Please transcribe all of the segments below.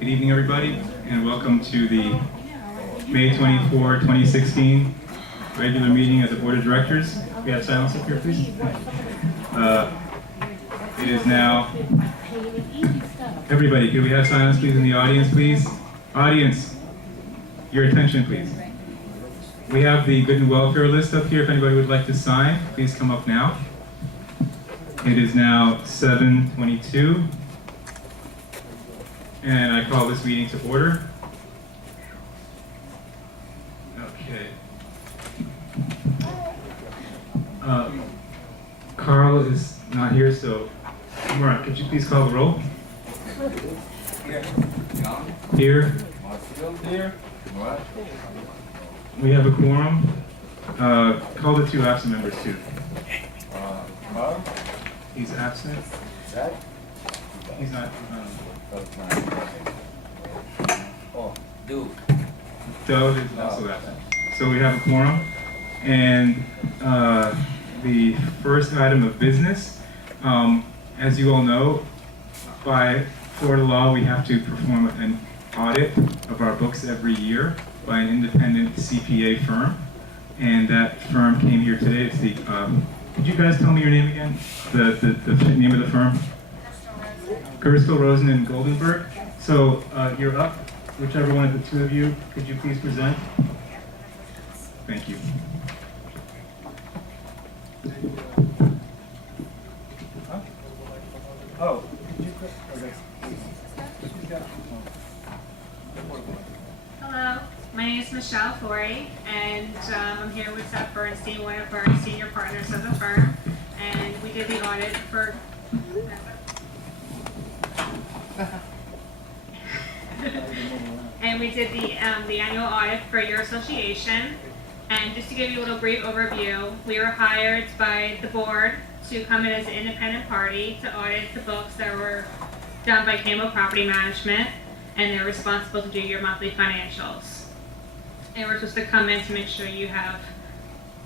Good evening, everybody, and welcome to the May 24, 2016 regular meeting of the Board of Directors. We have silence up here, please. It is now, everybody, could we have silence, please, in the audience, please? Audience, your attention, please. We have the good and welfare list up here. If anybody would like to sign, please come up now. It is now 7:22. And I call this meeting to order. Okay. Carl is not here, so Mark, could you please call the roll? Here. Here. We have a quorum. Call the two absent members too. Carl? He's absent. Zach? He's not. Oh, Duke. Doug is also absent. So we have a quorum. And the first item of business, as you all know, by Florida law, we have to perform an audit of our books every year by an independent CPA firm. And that firm came here today. It's the, could you guys tell me your name again? The name of the firm? Gerstle, Rosen, and Goldenberg. So you're up. Whichever one of the two of you, could you please present? Thank you. Oh. Hello, my name is Michelle Forey, and I'm here with Seth Bernstein, one of our senior partners of the firm, and we did the audit for. And we did the annual audit for your association. And just to give you a little brief overview, we were hired by the board to come in as an independent party to audit the books that were done by Camo Property Management, and they're responsible to do your monthly financials. And we're supposed to come in to make sure you have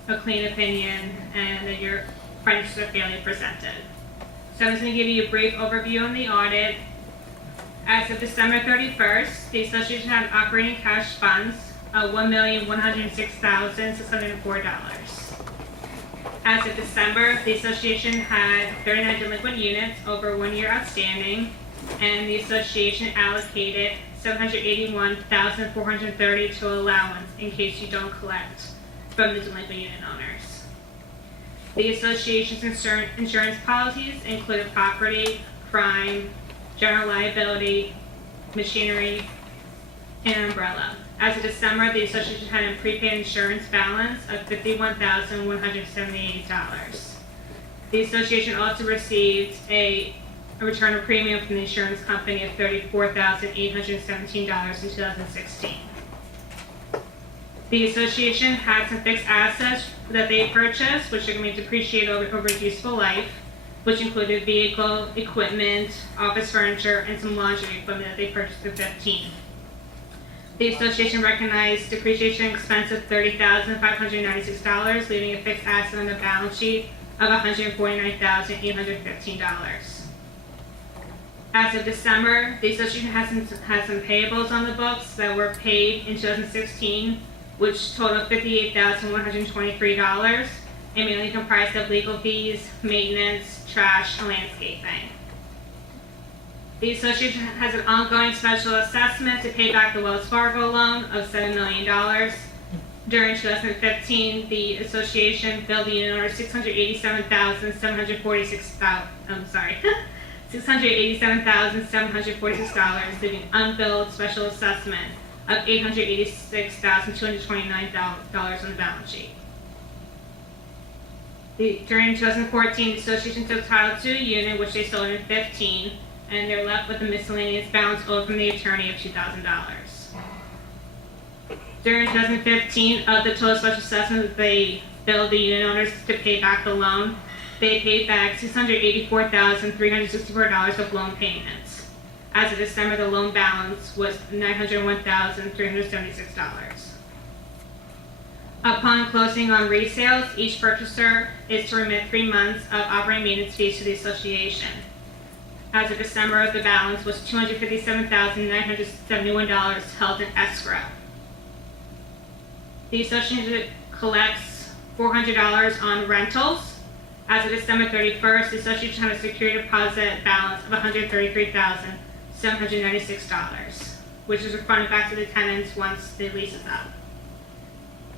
a clean opinion and that your financials are fairly presented. So I'm just going to give you a brief overview on the audit. As of December 31st, the association had operating cash funds of $1,106,604. As of December, the association had 39 delinquent units over 1 year outstanding, and the association allocated $781,430 to allowance in case you don't collect from the delinquent unit owners. The association's insurance policies included property, crime, general liability, machinery, and umbrella. As of December, the association had a prepaid insurance balance of $51,178. The association also received a return of premium from the insurance company of $34,817 in 2016. The association had some fixed assets that they purchased, which are going to be depreciated over its useful life, which included vehicle, equipment, office furniture, and some laundry equipment that they purchased in 2015. The association recognized depreciation expense of $30,596, leaving a fixed asset on the balance sheet of $149,815. As of December, the association has some payables on the books that were paid in 2016, which totaled $58,123, and mainly comprised of legal fees, maintenance, trash, and landscaping. The association has an ongoing special assessment to pay back the Wells Fargo loan of $7 million. During 2015, the association billed the unit owner $687,746, leaving unbilled special assessment of $886,229 on the balance sheet. During 2014, the association took title to a unit which they sold in 2015, and they're left with a miscellaneous balance owed from the attorney of $2,000. During 2015, of the total special assessment that they billed the unit owners to pay back the loan, they paid back $684,364 of loan payments. As of December, the loan balance was $901,376. Upon closing on resales, each purchaser is to remit 3 months of operating maintenance fees to the association. As of December, the balance was $257,971 held in escrow. The association collects $400 on rentals. As of December 31st, the association had a security deposit balance of $133,796, which is refunded back to the tenants once the lease is up.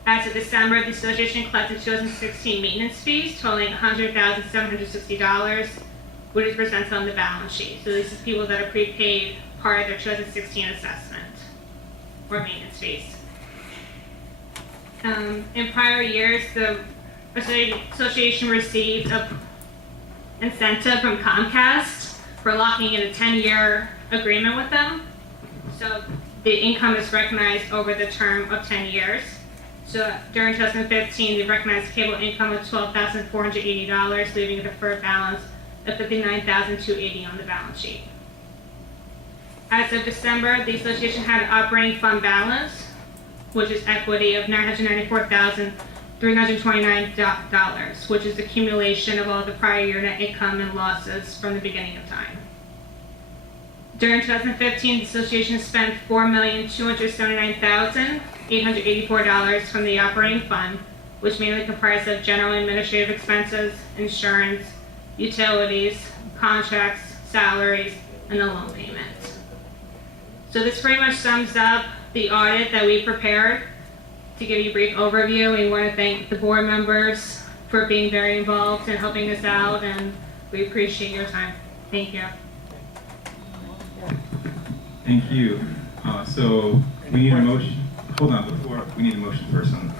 As of December, the association collected 2016 maintenance fees totaling $100,760, which is presented on the balance sheet. So these are people that are prepaid part of their 2016 assessment or maintenance fees. In prior years, the association received an incentive from Comcast for locking in a 10-year agreement with them. So the income is recognized over the term of 10 years. So during 2015, they recognized cable income of $12,480, leaving a deferred balance of $59,280 on the balance sheet. As of December, the association had an operating fund balance, which is equity of $994,329, which is the accumulation of all the prior year net income and losses from the beginning of time. During 2015, the association spent $4,279,884 from the operating fund, which mainly comprised of general and administrative expenses, insurance, utilities, contracts, salaries, and the loan payment. So this pretty much sums up the audit that we prepared. To give you a brief overview, we want to thank the board members for being very involved and helping us out, and we appreciate your time. Thank you. Thank you. So we need a motion. Hold on, before we need a motion first on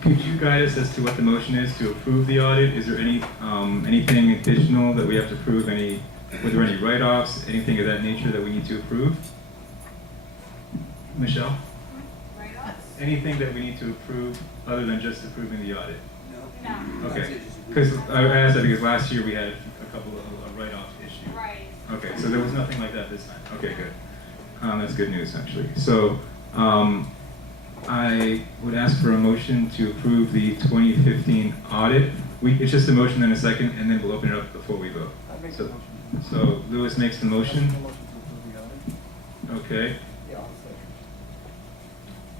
could you guide us as to what the motion is to approve the audit? Is there any anything additional that we have to prove? Were there any write-offs, anything of that nature that we need to approve? Michelle? Write-offs? Anything that we need to approve other than just approving the audit? No. Okay. Because I asked that because last year we had a couple of write-off issues. Right. Okay, so there was nothing like that this time. Okay, good. That's good news, actually. So I would ask for a motion to approve the 2015 audit. It's just a motion and a second, and then we'll open it up before we vote. So Louis makes the motion. Okay.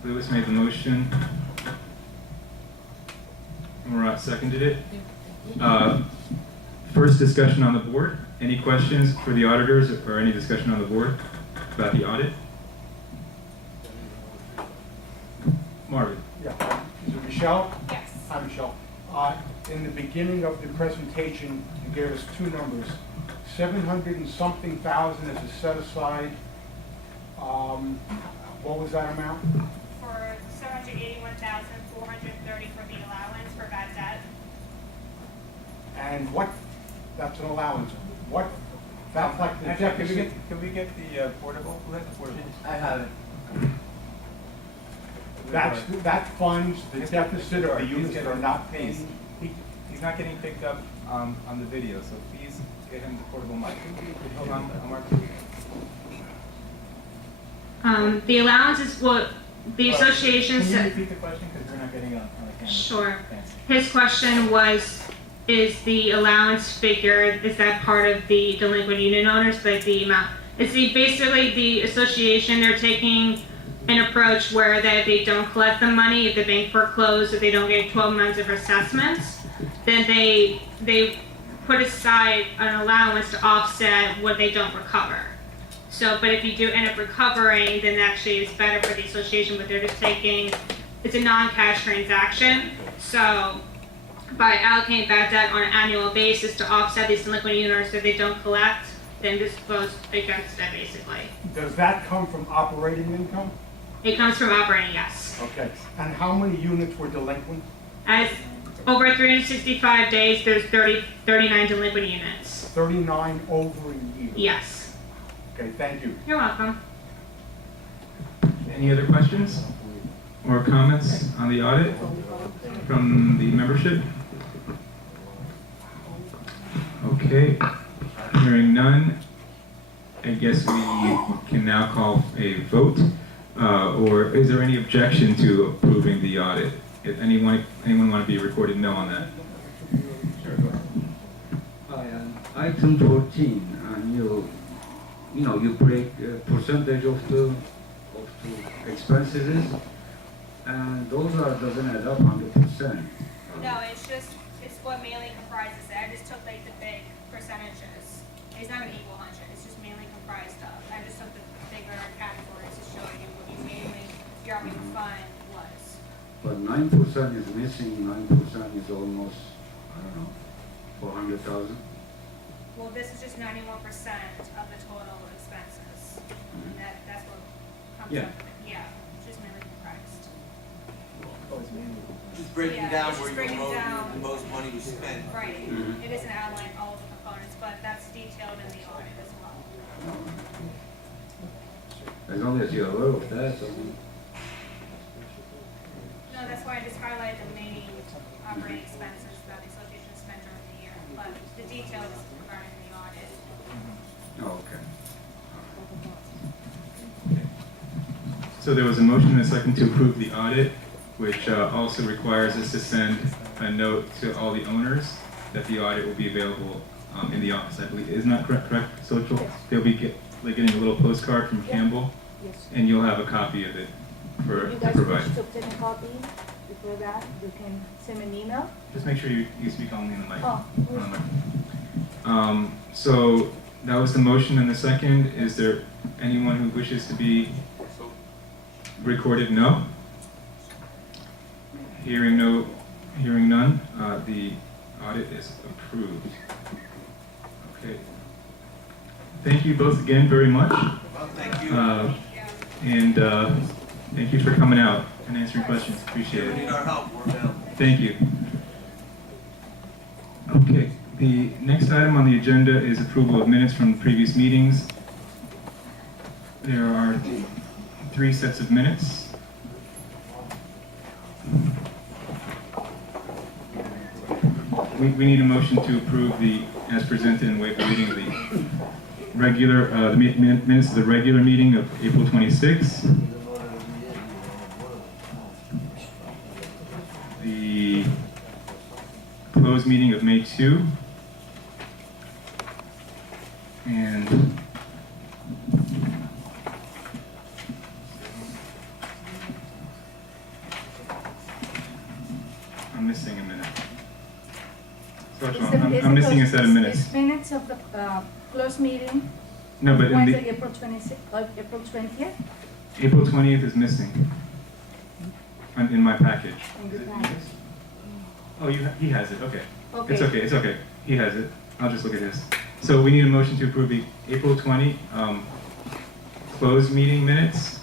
Louis made the motion. Murat seconded it. First discussion on the board. Any questions for the auditors or any discussion on the board about the audit? Marvin. Yeah. Is it Michelle? Yes. Hi, Michelle. In the beginning of the presentation, you gave us two numbers. 700 and something thousand as a set aside. What was that amount? For $781,430 for the allowance for bad debt. And what, that's an allowance. What, that's like the deficit. Can we get the portable? Who has the portable? I have it. That funds the deficit of the units that are not paid. He's not getting picked up on the video, so please get him the portable mic. Hold on, Mark. The allowance is what the association Can you said. repeat the question, because we're not getting on the camera? Sure. Thanks. His question was, is the allowance figure, is that part of the delinquent unit owners, like the amount? Basically the association, they're taking an approach where they don't collect the money, if the bank foreclosed, if they don't get 12 months of assessments, then they put aside an allowance to offset what they don't recover. So, but if you do end up recovering, then actually it's better for the association, but they're just taking, it's a non-cash transaction. So by allocating bad debt on an annual basis to offset these delinquent units that they don't collect, then this goes against that basically. Does that come from operating income? It comes from operating, yes. Okay. And how many units were delinquent? As over 365 days, there's 39 delinquent units. 39 over a year. Yes. Okay, thank you. You're welcome. Any other questions or comments on the audit from the membership? Okay, hearing none, I guess we can now call a vote. Or is there any objection to approving the audit? If anyone want to be recorded no on that? Sure, go ahead. Hi, item 14, and you break percentage of the expenses, and those doesn't add up 100%. No, it's what mainly comprises it. I just took like the big percentages. It's not an equal 100, it's just mainly comprised of. I just took the bigger categories to show you what you mainly, your operating fund was. But 9% is missing. 9% is almost, I don't know, 400,000. Well, this is just 91% of the total expenses. And that's what comes Yeah. up. Yeah, it's just mainly comprised. Just breaking Yeah, down it's where just breaking the down. most money was spent. Right, Mhm. it isn't outlining all of the components, but that's detailed in the audit as well. As long as you're aware of that, I mean, No, that's why I just highlighted the main operating expenses that the association spent during the year, but the detail is regarding the audit. oh, okay. So there was a motion and a second to approve the audit, which also requires us to send a note to all the owners that the audit will be available in the office, I believe. Isn't that correct, Social? They'll be getting a little postcard from Campbell, Yes. and you'll have a copy of it If you to guys provide. wish to obtain a copy before that, you can send me an email. Just make sure you speak only in the mic. Oh, On the mic. So that was the motion and the second. Is there anyone who wishes to be recorded? No? Hearing none, the audit is approved. Okay. Thank you both again very much. Well, thank you. And thank you for coming out and answering questions. Appreciate If you it. need our help, we're available. Thank you. Okay, the next item on the agenda is approval of minutes from the previous meetings. There are 3 sets of minutes. We need a motion to approve the, as presented and waive the reading of the regular, the minutes of the regular meeting of April 26th. The closed meeting of May 2. And I'm missing a minute. So I'm missing a set of minutes. It's minutes of the closed meeting, No, but in Wednesday, the, April 26th, April 20th. April 20th is missing in my package. in the packet. Oh, he has it, okay. Okay. It's okay. He has it. I'll just look at his. So we need a motion to approve the April 20 closed meeting minutes,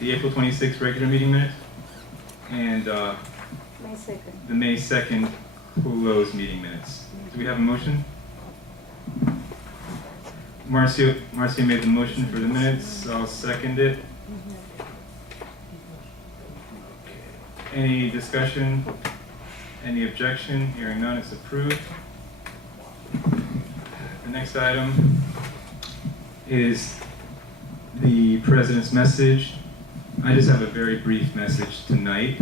the April 26 regular meeting minutes, and May 2nd. the May 2nd closed meeting minutes. Do we have a motion? Marcia made the motion for the minutes. I'll second it. Any discussion? Any objection? Hearing none, it's approved. The next item is the president's message. I just have a very brief message tonight.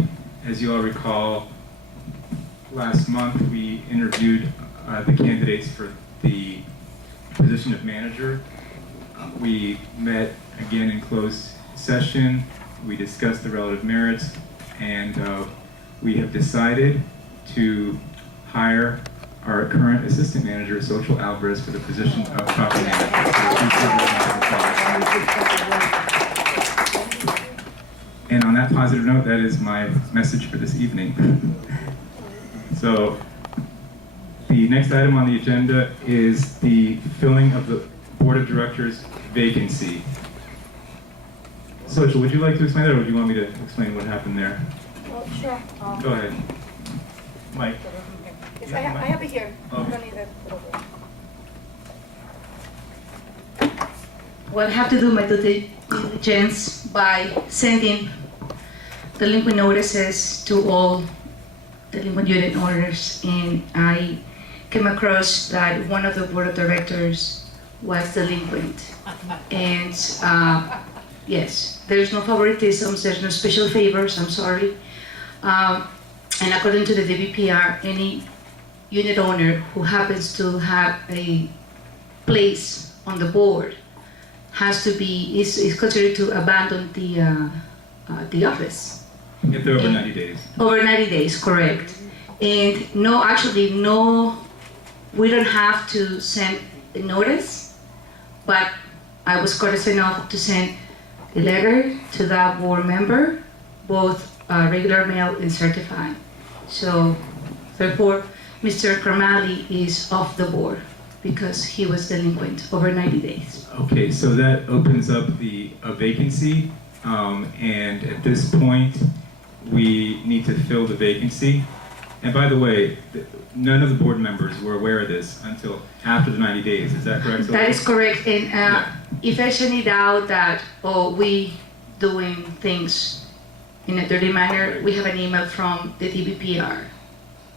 As you all recall, last month we interviewed the candidates for the position of manager. We met again in closed session. We discussed the relative merits, and we have decided to hire our current assistant manager, Social Alvarez, for the position of property manager. And on that positive note, that is my message for this evening. So the next item on the agenda is the filling of the board of directors vacancy. Social, would you like to explain that, or would you want me to explain what happened there? Oh, sure. Go ahead. Mike. Yes, I have it here. Okay. You don't need it. Well, I have to do my due diligence by sending delinquent notices to all delinquent unit owners, and I came across that one of the board of directors was delinquent. And yes, there's no favoritism, there's no special favors, I'm sorry. And according to the DBPR, any unit owner who happens to have a place on the board has to be, is considered to abandon the office. If they're over 90 days. Over 90 days, correct. And no, actually, no, we don't have to send a notice, but I was courteous enough to send a letter to that board member, both regular mail and certified. So, therefore, Mr. Kramali is off the board because he was delinquent over 90 days. Okay, so that opens up a vacancy, and at this point, we need to fill the vacancy. And by the way, none of the board members were aware of this until after the 90 days. Is that correct? That is correct. And if there's any doubt that, we doing things in a dirty manner, we have an email from the DBPR,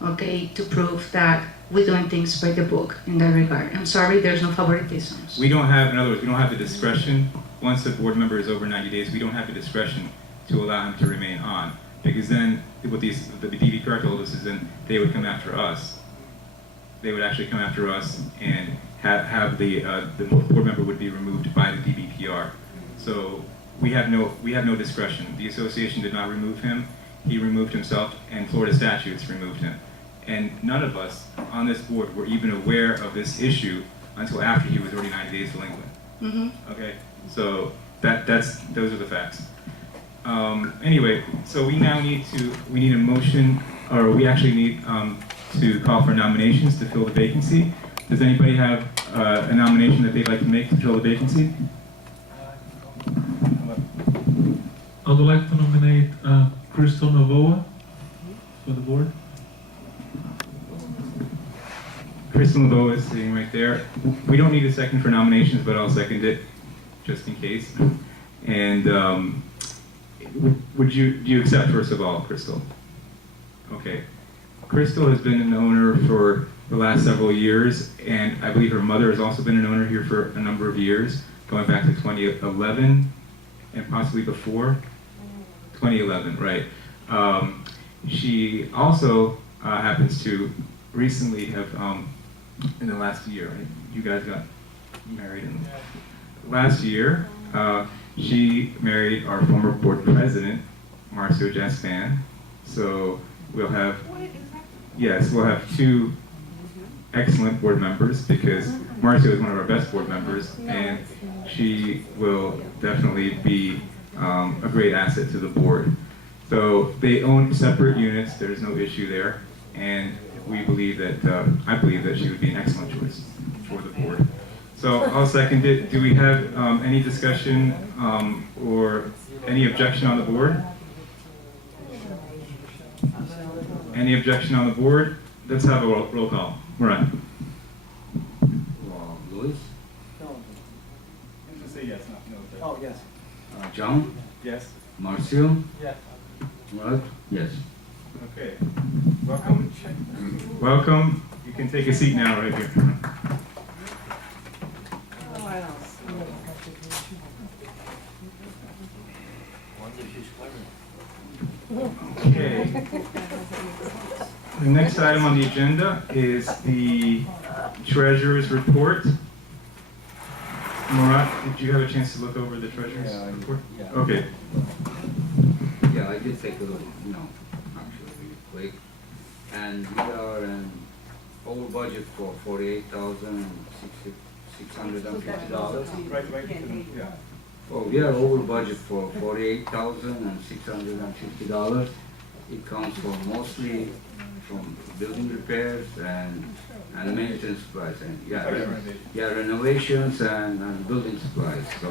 okay, to prove that we're doing things by the book in that regard. I'm sorry, there's no favoritisms. We don't have, in other words, we don't have the discretion, once a board member is over 90 days, we don't have the discretion to allow him to remain on. Because then, what the DBPR told us is then they would come after us. They would actually come after us and have the board member would be removed by the DBPR. So we have no discretion. The association did not remove him. He removed himself, and Florida statutes removed him. And none of us on this board were even aware of this issue until after he was already 90 days delinquent. Mm-hmm. Okay, so those are the facts. Anyway, so we now need a motion, or we actually need to call for nominations to fill the vacancy. Does anybody have a nomination that they'd like to make to fill the vacancy? I would like to nominate Crystal Novoa for the board. Crystal Novoa is sitting right there. We don't need a second for nominations, but I'll second it, just in case. And do you accept, first of all, Crystal? Okay. Crystal has been an owner for the last several years, and I believe her mother has also been an owner here for a number of years, going back to 2011 and possibly before. 2011, right. She also happens to recently have, in the last year, right? You guys got married in last year. She married our former board president, Marcio Jaspan. So we'll have two excellent board members, because Marcio is one of our best board members, and she will definitely be a great asset to the board. So they own separate units, there's no issue there, and we believe that, I believe that she would be an excellent choice for the board. So I'll second it. Do we have any discussion or any objection on the board? Any objection on the board? Let's have a roll call. Murat. Luis? Just say yes, no. Oh, yes. John? Yes. Marcio? Yes. Murat? Yes. Okay. Welcome. Welcome. You can take a seat now right here. Wonder if she's clever. Okay. The next item on the agenda is the treasurer's report. Murat, did you have a chance to look over the treasurer's report? Yeah. Okay. Yeah, I did take a look, actually really quick. And we are in over budget for $48,650. Right, yeah. Well, we are over budget for $48,650. It comes from mostly from building repairs and maintenance supplies, and renovations and building supplies. So,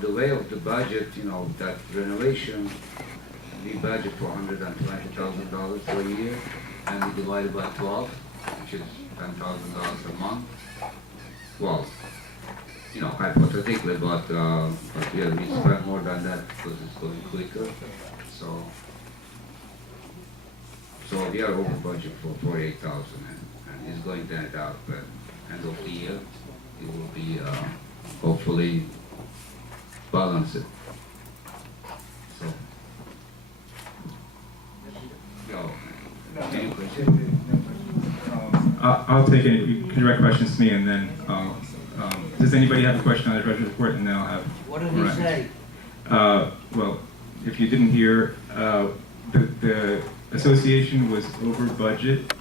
the way of the budget, that renovation, we budget for $120,000 per year, and we divide it by 12, which is $10,000 a month. Well, hypothetically, but yeah, we spend more than that because it's going quicker. So we are over budget for $48,000, and it's going to end out at end of the year. It will be hopefully balanced. So, any questions? I'll take it. You can direct questions to me, and then does anybody have a question on the treasurer's report? And then I'll have. What did he Right. say? Well, if you didn't hear, the association was over budget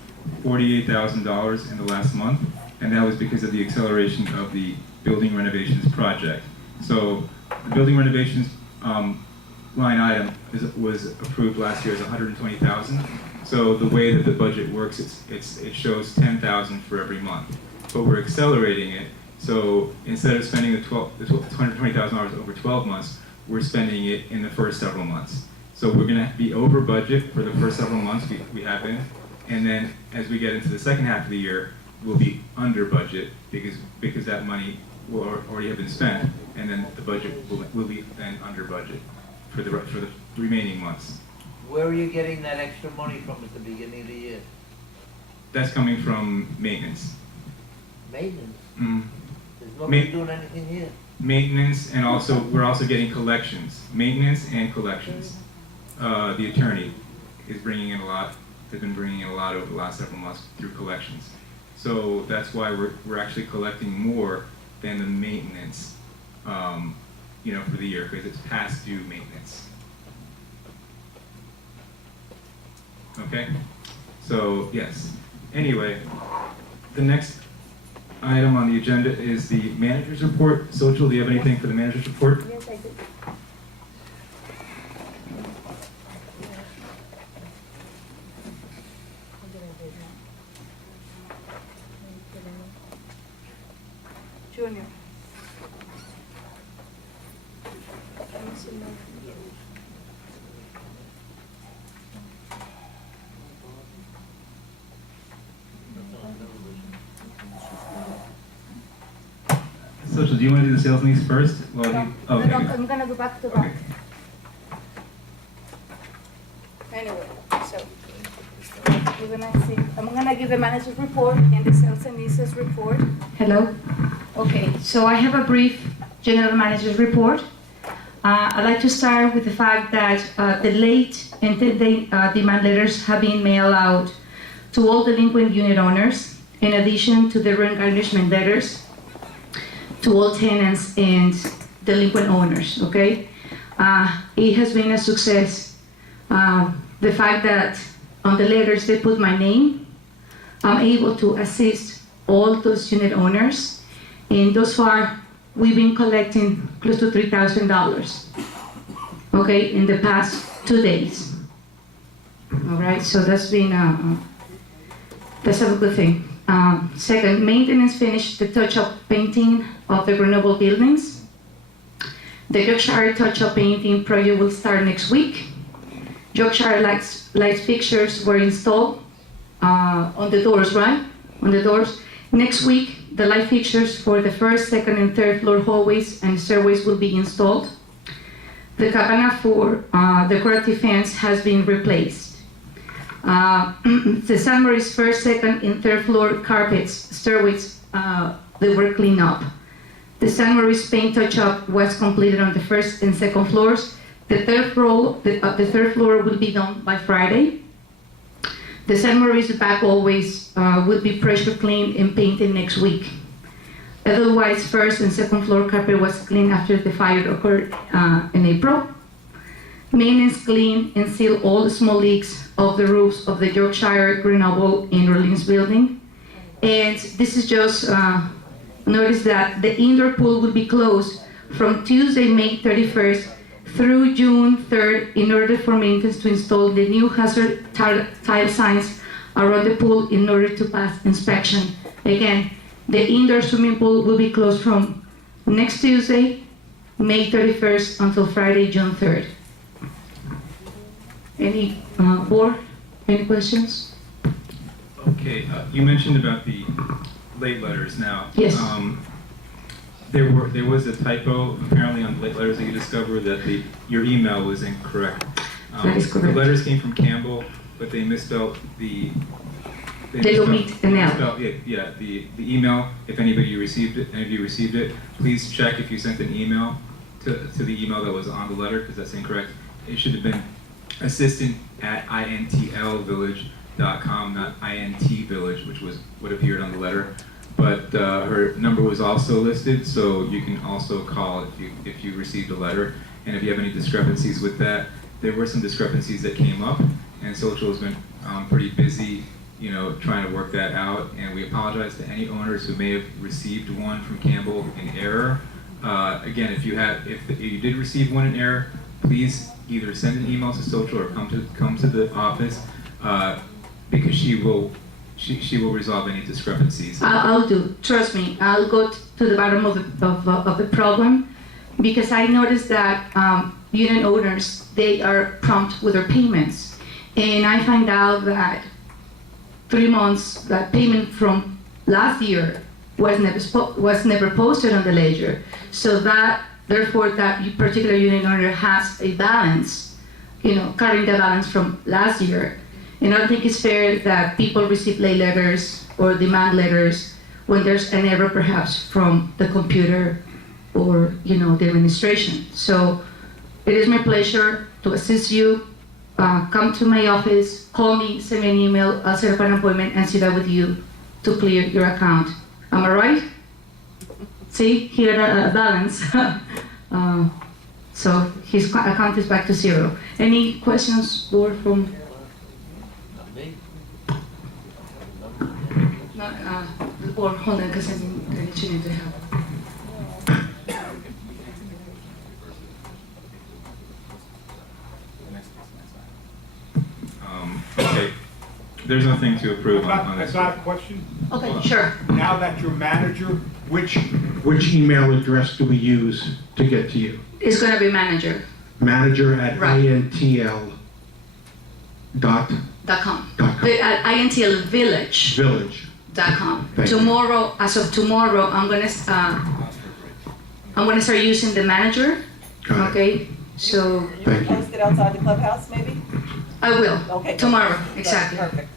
$48,000 in the last month, and that was because of the acceleration of the building renovations project. So the building renovations line item was approved last year as $120,000. So the way that the budget works, it shows $10,000 for every month, but we're accelerating it. So instead of spending the $220,000 over 12 months, we're spending it in the first several months. So we're going to be over budget for the first several months we have been, and then as we get into the second half of the year, we'll be under budget because that money will already have been spent, and then the budget will be then under budget for the remaining months. Where are you getting that extra money from at the beginning of the year? That's coming from maintenance. Maintenance? Mm. There's nobody doing anything here. Maintenance, and also we're also getting collections. Maintenance and collections. The attorney is bringing in a lot. They've been bringing in a lot over the last several months through collections. So that's why we're actually collecting more than the maintenance, for the year, because it's past due maintenance. Okay, so yes. Anyway, the next item on the agenda is the manager's report. Social, do you have anything for the manager's report? Yes, I do. Junior. Social, do you want to do the sales needs first? Well, No, okay. I'm gonna go back to back. Okay. Anyway, so, you're gonna see, I'm gonna give the manager's report and the sales and leases report. Hello? Okay, so I have a brief general manager's report. I'd like to start with the fact that the late and 10-day demand letters have been mailed out to all delinquent unit owners, in addition to the rent garnishment letters to all tenants and delinquent owners, okay? It has been a success. The fact that on the letters they put my name, I'm able to assist all those unit owners, and thus far, we've been collecting close to $3,000, okay, in the past 2 days. All right, so that's been that's a good thing. Second, maintenance finished the touch-up painting of the Grenoble buildings. The Yorkshire touch-up painting project will start next week. Yorkshire light fixtures were installed on the doors, right? On the doors. Next week, the light fixtures for the first, second, and third floor hallways and stairways will be installed. The cabana for decorative fence has been replaced. The San Maurice first, second, and third floor carpets, stairways, they were cleaned up. The San Maurice paint touch-up was completed on the first and second floors. The third floor will be done by Friday. The San Maurice back hallways will be pressure cleaned and painted next week. Otherwise, first and second floor carpet was cleaned after the fire occurred in April. Maintenance cleaned and sealed all the small leaks of the roofs of the Yorkshire, Grenoble, and Orleans building. And this is just, notice that the indoor pool will be closed from Tuesday, May 31st through June 3rd in order for maintenance to install the new hazard tile signs around the pool in order to pass inspection. Again, the indoor swimming pool will be closed from next Tuesday, May 31st until Friday, June 3rd. Any board, any questions? Okay, you mentioned about the late letters now. Yes. There was a typo apparently on the late letters that you discovered that your email was incorrect. That is correct. The letters came from Campbell, but they misspelled the. They omit an L. Yeah, the email. If any of you received it, please check if you sent an email to the email that was on the letter, because that's incorrect. It should have been assistant@intlvillage.com, not intvillage, which was what appeared on the letter. but her number was also listed, so you can also call if you received a letter. And if you have any discrepancies with that, there were some discrepancies that came up, and social has been pretty busy, you know, trying to work that out. And we apologize to any owners who may have received one from Campbell in error. Again, if you did receive one in error, please either send an email to social or come to the office, because she will resolve any discrepancies. I'll do. Trust me. I'll go to the bottom of the problem, because I noticed that unit owners, they are prompt with their payments, and I find out that 3 months that payment from last year was never posted on the ledger. So that therefore that particular unit owner has a balance, you know, carrying the balance from last year. And I don't think it's fair that people receive late letters or demand letters when there's an error perhaps from the computer or, you know, the administration. So it is my pleasure to assist you. Come to my office, call me, send me an email, I'll set up an appointment and sit down with you to clear your account. Am I right? See, here a balance. So his account is back to 0. Any questions, board, from? Not me. The board, hold on, because I need to have. Okay, there's nothing to approve on That's this. not a question. Okay, sure. Now that you're manager, which email address do we use to get to you? It's gonna be manager. Manager at Right. intl.com. .com. At intlvillage.com. Thank you. Tomorrow, as of tomorrow, I'm gonna start using the manager. Got it. Okay, so You Thank you. post it outside the clubhouse, maybe? I will. Okay. Tomorrow, That's exactly. Perfect.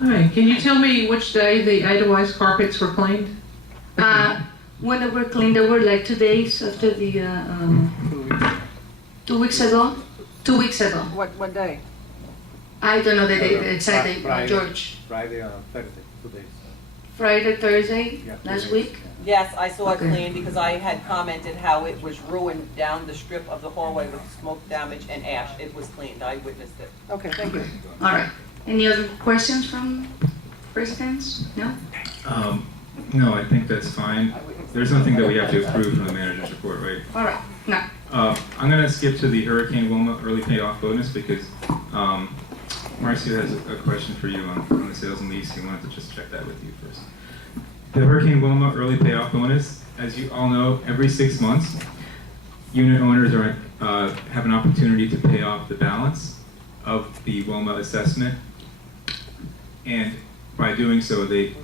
Hi, can you tell me which day the Edelweiss carpets were cleaned? When they were cleaned, they were like 2 days after the 2 weeks ago. 2 weeks ago. What day? I don't know the date exactly, George. Friday or Thursday, 2 days. Friday, Thursday, Yeah, last 2 days, week. Yes, I saw it Okay. cleaned because I had commented how it was ruined down the strip of the hallway with smoke damage and ash. It was cleaned. I witnessed it. Okay, thank you. All right. Any other questions from residents? No? No, I think that's fine. There's nothing that we have to approve from the manager's report, right? All right. No. I'm gonna skip to the Hurricane Wilma early payoff bonus because Marcio has a question for you on the sales and lease. He wanted to just check that with you first. The Hurricane Wilma early payoff bonus, as you all know, every 6 months, unit owners have an opportunity to pay off the balance of the Wilma assessment, and by doing so, they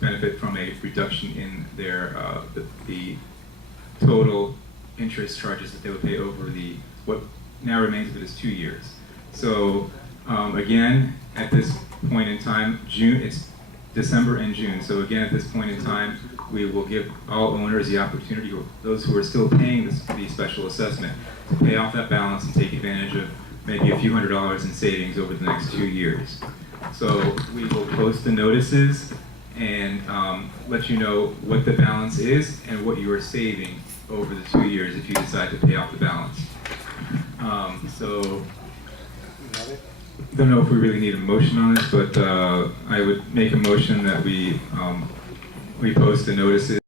benefit from a reduction in their the total interest charges that they would pay over what now remains of it is 2 years. So again, at this point in time, it's December and June. So again, at this point in time, we will give all owners the opportunity, those who are still paying the special assessment, to pay off that balance and take advantage of maybe a few $100s in savings over the next 2 years. So we will post the notices and let you know what the balance is and what you are saving over the 2 years if you decide to pay off the balance. So, don't know if we really need a motion on this, but I would make a motion that we post the notices